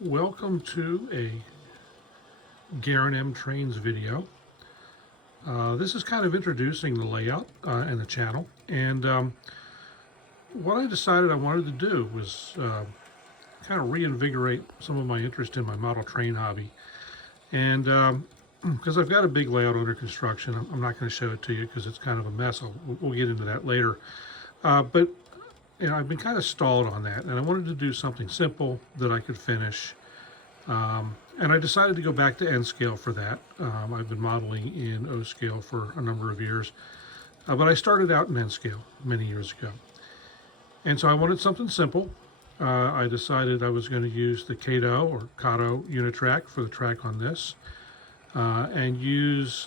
Welcome to a GerenMTrains video. This is kind of introducing the layout and the channel, and what I decided I wanted to do was kind of reinvigorate some of my interest in my model train hobby. And because I've got a big layout under construction, I'm not going to show it to you because it's kind of a mess. We'll get into that later. But you know, I've been kind of stalled on that, and I wanted to do something simple that I could finish. And I decided to go back to N scale for that. I've been modeling in O scale for a number of years, but I started out in N scale many years ago. And so I wanted something simple. I decided I was going to use the Kato or Kato Unitrack for the track on this, and use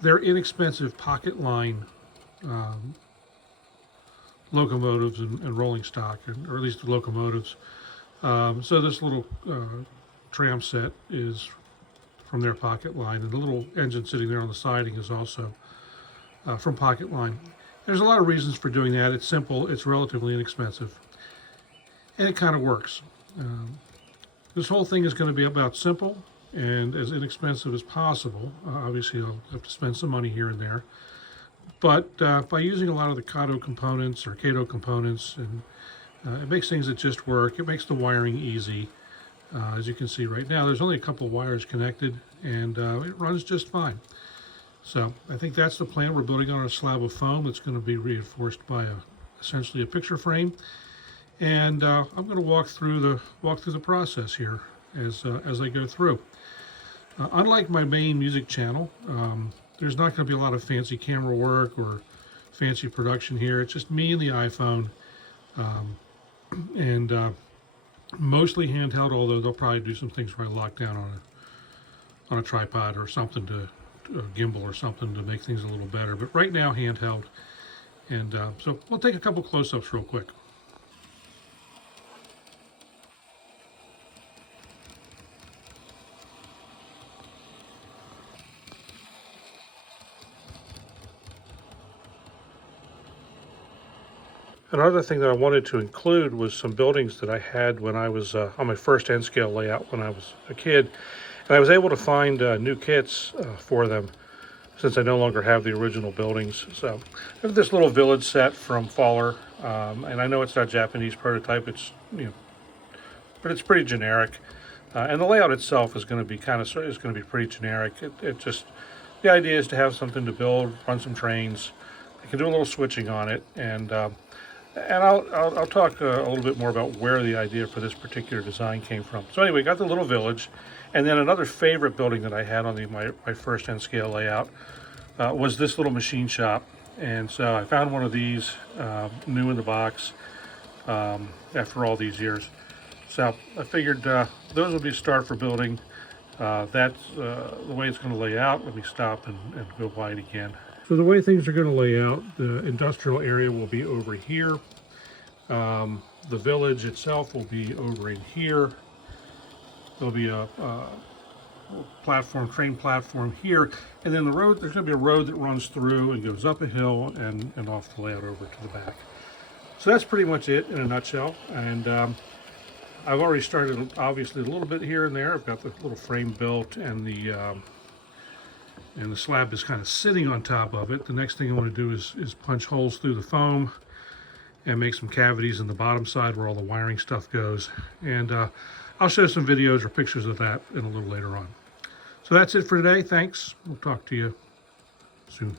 their inexpensive pocket line locomotives and rolling stock, or at least the locomotives. So this little tram set is from their pocket line, and the little engine sitting there on the siding is also from pocket line. There's a lot of reasons for doing that. It's simple, it's relatively inexpensive, and it kind of works. This whole thing is going to be about simple and as inexpensive as possible. Obviously, I'll have to spend some money here and there. But by using a lot of the Kato components or Kato components, and it makes things that just work. It makes the wiring easy. As you can see right now, there's only a couple of wires connected, and it runs just fine. So I think that's the plan. We're building on a slab of foam that's going to be reinforced by essentially a picture frame, and I'm going to walk through the process here as I go through. Unlike my main music channel, there's not going to be a lot of fancy camera work or fancy production here. It's just me and the iPhone, and mostly handheld, although they'll probably do some things where I lock down on a tripod or something, to a gimbal or something, to make things a little better. But right now, handheld. And so we'll take a couple close-ups real quick. Another thing that I wanted to include was some buildings that I had when I was on my first N scale layout when I was a kid. And I was able to find new kits for them since I no longer have the original buildings. So I have this little village set from Pola, and I know it's not Japanese prototype, it's, you know, but it's pretty generic. And the layout itself is going to be pretty generic. It just, the idea is to have something to build, run some trains. I can do a little switching on it, and I'll talk a little bit more about where the idea for this particular design came from. So anyway, got the little village, and then another favorite building that I had on my first N scale layout was this little machine shop. And so I found one of these new in the box after all these years. So I figured those would be a start for building. That's the way it's going to lay out. Let me stop and go wide again. So the way things are going to lay out, the industrial area will be over here. The village itself will be over in here. There'll be a train platform here. And then the road, there's going to be a road that runs through and goes up a hill and off the layout over to the back. So that's pretty much it in a nutshell. And I've already started, obviously, a little bit here and there. I've got the little frame built, and the slab is kind of sitting on top of it. The next thing I want to do is punch holes through the foam and make some cavities in the bottom side where all the wiring stuff goes. And I'll show some videos or pictures of that in a little later on. So that's it for today. Thanks. We'll talk to you soon.